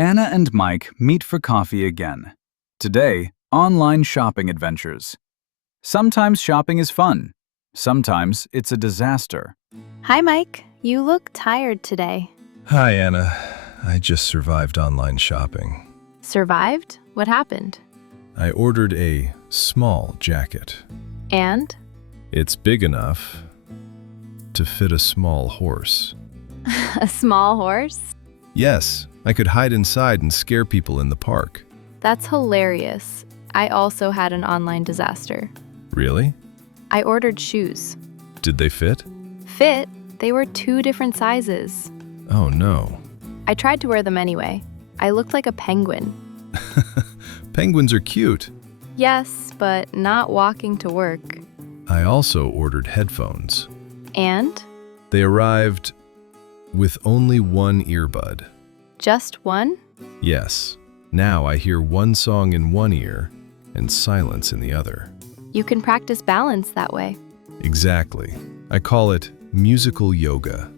Anna and Mike meet for coffee again. Today, online shopping adventures. Sometimes shopping is fun. Sometimes it's a disaster. Hi, Mike. You look tired today. Hi, Anna. I just survived online shopping. Survived? What happened? I ordered a small jacket. And? It's big enough to fit a small horse. A small horse? Yes, I could hide inside and scare people in the park. That's hilarious. I also had an online disaster. Really? I ordered shoes. Did they fit? Fit? They were 2 different sizes. Oh no. I tried to wear them anyway. I looked like a penguin. Penguins are cute. Yes, but not walking to work. I also ordered headphones. And? They arrived with only one earbud. Just one? Yes. Now I hear one song in one ear and silence in the other. You can practice balance that way. Exactly. I call it musical yoga.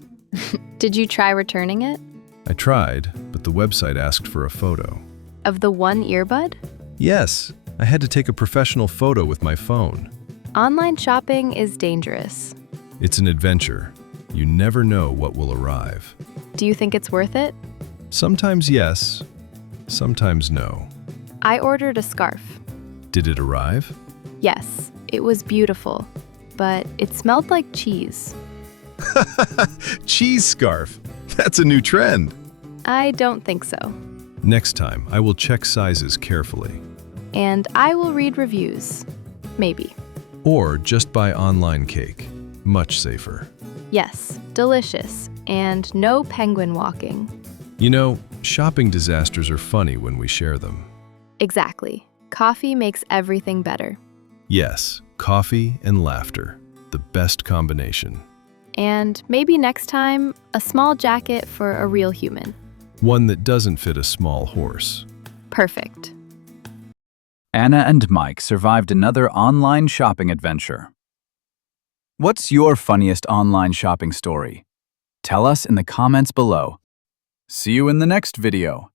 Did you try returning it? I tried, but the website asked for a photo. Of the one earbud? Yes, I had to take a professional photo with my phone. Online shopping is dangerous. It's an adventure. You never know what will arrive. Do you think it's worth it? Sometimes yes, sometimes no. I ordered a scarf. Did it arrive? Yes, it was beautiful, but it smelled like cheese. Cheese scarf. That's a new trend. I don't think so. Next time, I will check sizes carefully. And I will read reviews. Maybe. Or just buy online cake. Much safer. Yes, delicious, and no penguin walking. You know, shopping disasters are funny when we share them. Exactly. Coffee makes everything better. Yes, coffee and laughter. The best combination. And maybe next time, a small jacket for a real human. One that doesn't fit a small horse. Perfect. Anna and Mike survived another online shopping adventure. What's your funniest online shopping story? Tell us in the comments below. See you in the next video.